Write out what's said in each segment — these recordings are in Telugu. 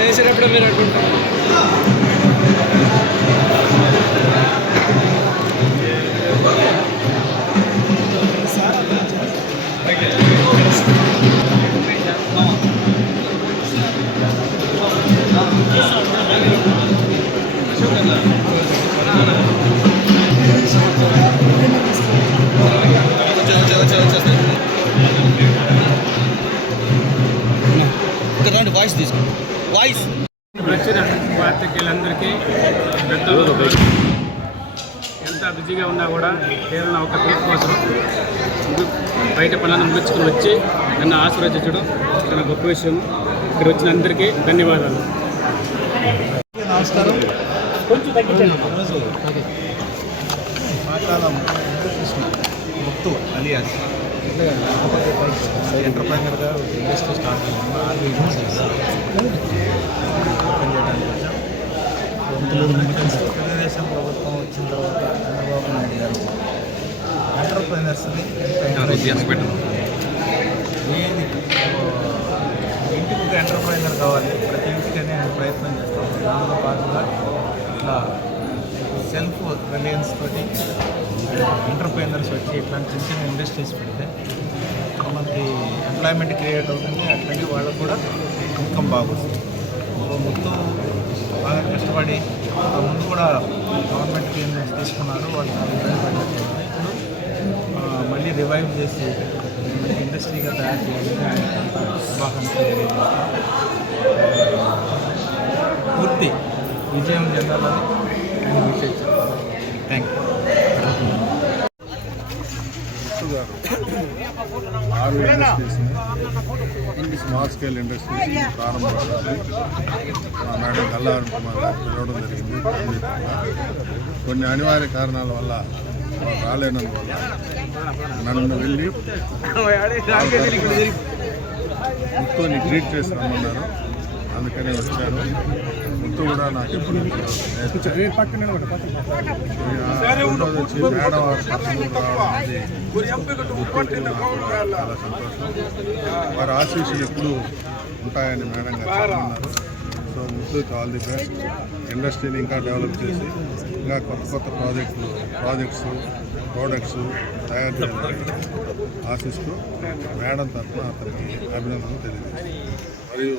వేసేటప్పుడు మీరు అనుకుంటారు వాయిస్ తీసుకోండి వాయిస్ వచ్చిన పాత్రికేయులందరికీ పెద్దలు ఎంత బిజీగా ఉన్నా కూడా కేవలం ఒక పిలుపు కోసం బయట పనులను ముగించుకుని వచ్చి నన్ను ఆశీర్వదించడం చాలా గొప్ప విషయం. ఇక్కడ వచ్చిన అందరికీ ధన్యవాదాలు. నమస్కారం. కొంచెం తగ్గించండి. ముత్తు అలియాస్ ఎంటర్ప్రైనర్గా ఇండస్ట్రీ స్టార్ట్ తెలుగుదేశం ప్రభుత్వం వచ్చిన తర్వాత చంద్రబాబు నాయుడు గారు ఎంటర్ప్రైనర్స్ని ఏది ఇంటికి ఒక ఎంటర్ప్రైనర్ కావాలి, ప్రతి ఇంటికి నేను ప్రయత్నం చేస్తాను. దాంతో పాటుగా ఇట్లా సెల్ఫ్ రిలయన్స్ తోటి ఎంటర్ప్రైనర్స్ వచ్చి ఇట్లాంటి చిన్న చిన్న ఇండస్ట్రీస్ పెడితే మనకి ఎంప్లాయ్మెంట్ క్రియేట్ అవుతుంది, అట్లాగే వాళ్ళకు కూడా ఇన్కమ్ బాగుంటుంది. మొత్తం బాగా కష్టపడి ముందు కూడా గవర్నమెంట్ స్కీమ్ తీసుకున్నారు, వాళ్ళు ఇప్పుడు మళ్ళీ రివైవ్ చేసి ఇండస్ట్రీగా తయారు చేయాలని శుభాకాంక్షలు పూర్తి విజయం చెందాలని ఆయన విశేషించారు. Thank you. Small scale industries ప్రారంభించాలి మేడం కల్లారు కుమార్ గారు పిలవడం జరిగింది. కొన్ని అనివార్య కారణాల వల్ల రాలేనందువల్ల నన్ను వెళ్ళి ముత్తుని ట్రీట్ చేసి రమ్మన్నారు, అందుకనే వచ్చాను. ముత్తు కూడా నాకు ఎప్పుడు వచ్చి మేడం చాలా సంతోషం. వారి ఆశీస్సులు ఎప్పుడు ఉంటాయని మేడం గారు చెప్తున్నారు. సో ముత్తుకి ఆల్ ది బెస్ట్. ఇండస్ట్రీని ఇంకా డెవలప్ చేసి ఇంకా కొత్త కొత్త ప్రోడక్ట్స్ తయారు చేయాలని ఆశిస్తూ మేడం తరఫున అతనికి అభినందనలు తెలియజేస్తాను. మరియు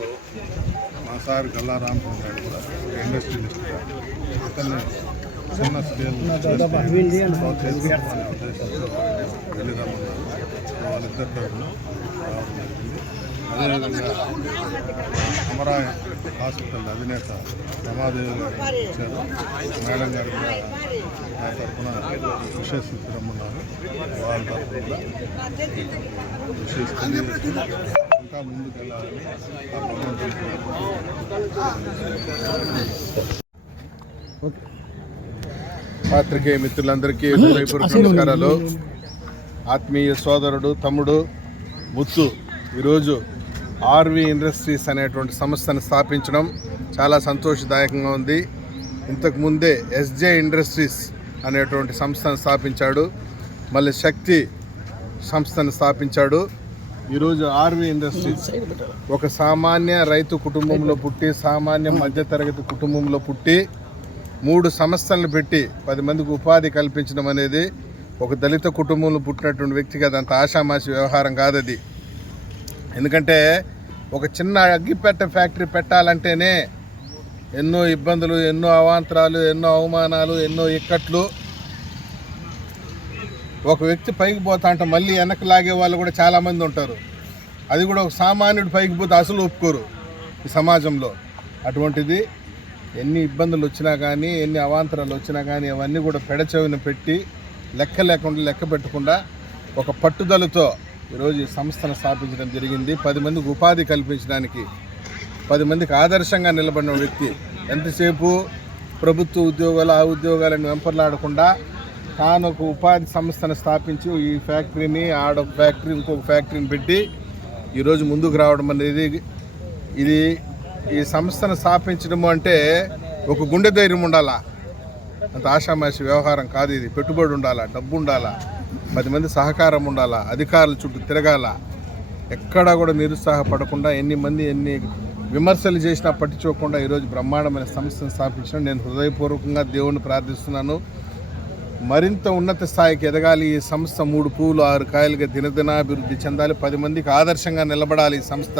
మా సార్ గల్లా రామచంద్ర గారు కూడా ఇండస్ట్రియలిస్ట్, అతన్ని చిన్న స్కేల్ ఉద్దేశంతో వెళ్ళి రమ్మన్నారు. వాళ్ళిద్దరి తరఫున రావడం జరిగింది. అదేవిధంగా అమరాయ హాస్పిటల్ అధినేత రమాదేవి గారు వచ్చారు. మేడం గారు కూడా నా తరఫున విషెస్ రమ్మన్నారు. వాళ్ళ తరఫున విషెస్ ఇంకా ముందుకు వెళ్ళాలని ఆ పాత్రికేయ మిత్రులందరికీ హృదయపూర్వక నమస్కారాలు. ఆత్మీయ సోదరుడు తమ్ముడు ముత్తు ఈరోజు ఆర్వి ఇండస్ట్రీస్ అనేటువంటి సంస్థను స్థాపించడం చాలా సంతోషదాయకంగా ఉంది. ఇంతకుముందే ఎస్జే ఇండస్ట్రీస్ అనేటువంటి సంస్థను స్థాపించాడు, మళ్ళీ శక్తి సంస్థను స్థాపించాడు. ఈరోజు ఆర్వి ఇండస్ట్రీస్ ఒక సామాన్య రైతు కుటుంబంలో పుట్టి, సామాన్య మధ్యతరగతి కుటుంబంలో పుట్టి 3 సంస్థలను పెట్టి 10 మందికి ఉపాధి కల్పించడం అనేది ఒక దళిత కుటుంబంలో పుట్టినటువంటి వ్యక్తికి అదంత ఆషామాషి వ్యవహారం కాదది. ఎందుకంటే ఒక చిన్న అగ్గిపెట్ట ఫ్యాక్టరీ పెట్టాలంటేనే ఎన్నో ఇబ్బందులు, ఎన్నో అవాంతరాలు, ఎన్నో అవమానాలు, ఎన్నో ఇక్కట్లు. ఒక వ్యక్తి పైకి పోతా అంటే మళ్ళీ వెనక్కి లాగే వాళ్ళు కూడా చాలామంది ఉంటారు. అది కూడా ఒక సామాన్యుడు పైకి పోతే అసలు ఒప్పుకోరు ఈ సమాజంలో. అటువంటిది ఎన్ని ఇబ్బందులు వచ్చినా కానీ, ఎన్ని అవాంతరాలు వచ్చినా కానీ అవన్నీ కూడా పెడచెవిన పెట్టి లెక్క పెట్టకుండా ఒక పట్టుదలతో ఈరోజు ఈ సంస్థను స్థాపించడం జరిగింది. 10 మందికి ఉపాధి కల్పించడానికి, 10 మందికి ఆదర్శంగా నిలబడిన వ్యక్తి. ఎంతసేపు ప్రభుత్వ ఉద్యోగాలు, ఆ ఉద్యోగాలను వెంపర్లాడకుండా తాను ఒక ఉపాధి సంస్థను స్థాపించి ఈ ఫ్యాక్టరీని, ఆడొక ఫ్యాక్టరీ, ఇంకొక ఫ్యాక్టరీని పెట్టి ఈరోజు ముందుకు రావడం అనేది ఈ సంస్థను స్థాపించడము అంటే ఒక గుండె ధైర్యం ఉండాలా, అంత ఆషామాషి వ్యవహారం కాదు ఇది. పెట్టుబడి ఉండాలా, డబ్బు ఉండాలా, 10 మంది సహకారం ఉండాలా, అధికారుల చుట్టూ తిరగాల, ఎక్కడా కూడా నిరుత్సాహపడకుండా ఎన్ని విమర్శలు చేసినా పట్టించుకోకుండా ఈరోజు బ్రహ్మాండమైన సంస్థను స్థాపించిన నేను హృదయపూర్వకంగా దేవుణ్ణి ప్రార్థిస్తున్నాను. మరింత ఉన్నత స్థాయికి ఎదగాలి ఈ సంస్థ. 3 పువ్వులు 6 కాయలుగా దినదినాభివృద్ధి చెందాలి. 10 మందికి ఆదర్శంగా నిలబడాలి ఈ సంస్థ.